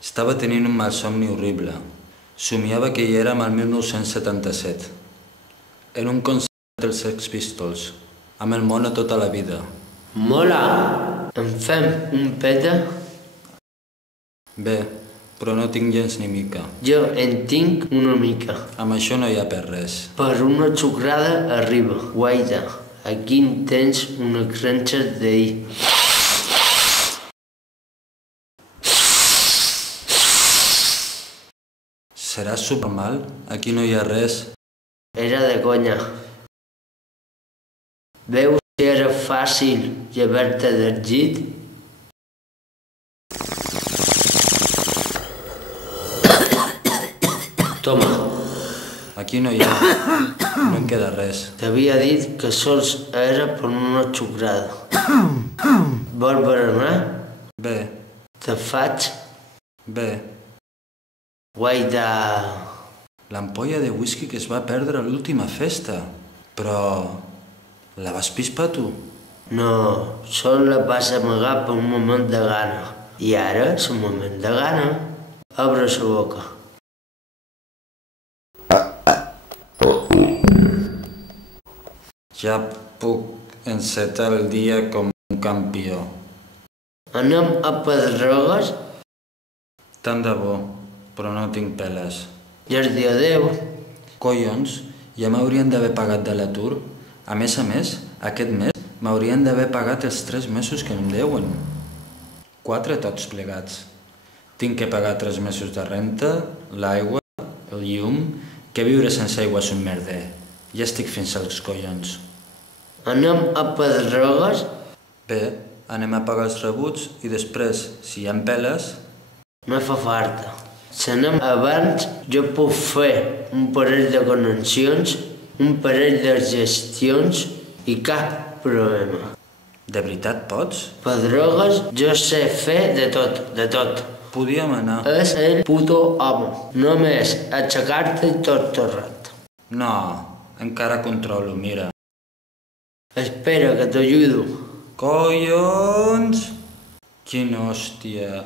Estava tenint un malsomni horrible. Somiava que hi érem al 1977. En un concert dels Sex Pistols, amb el Mono tota la vida. Mola! En fem un peta? Bé, però no tinc gens ni mica. Jo en tinc una mica. Amb això no hi ha per res. Per una xucrada arriba. Guaita, aquí en tens una crenxa d'ahir. Serà supermal? Aquí no hi ha res. Era de conya. Veus si era fàcil llevar-te del llit? Toma. Aquí no hi ha. No en queda res. T'havia dit que sols era per una xucrada. Vol berenar? Bé, Te faig? bé. Guaita. L'ampolla de whisky que es va perdre a l'última festa. Però... la vas pispar tu? No, sol la vas amagar per un moment de gana. I ara és un moment de gana. Obre la boca. Ja puc encetar el dia com un campió. Anem a Pedrogues? Tant de bo, però no tinc peles. Jardí a Déu. Collons, ja m'haurien d'haver pagat de l'atur. A més, aquest mes m'haurien d'haver pagat els 3 mesos que em deuen. 4 tots plegats. Tinc que pagar 3 mesos de renta, l'aigua, el llum, que viure sense aigua és un merder. Ja estic fins als collons. Anem a Pedrogues? Bé, anem a pagar els rebuts i després, si hi ha peles... No fa falta. Si anem abans, jo puc fer un parell de connexions, un parell de gestions i cap problema. De veritat pots? Pedrogues, jo sé fer de tot, de tot. Podíem anar. És el puto home. Només aixecar-te i tot torrat. No, encara controlo, mira. Espera, que t'ajudo. Collons! Quina hòstia...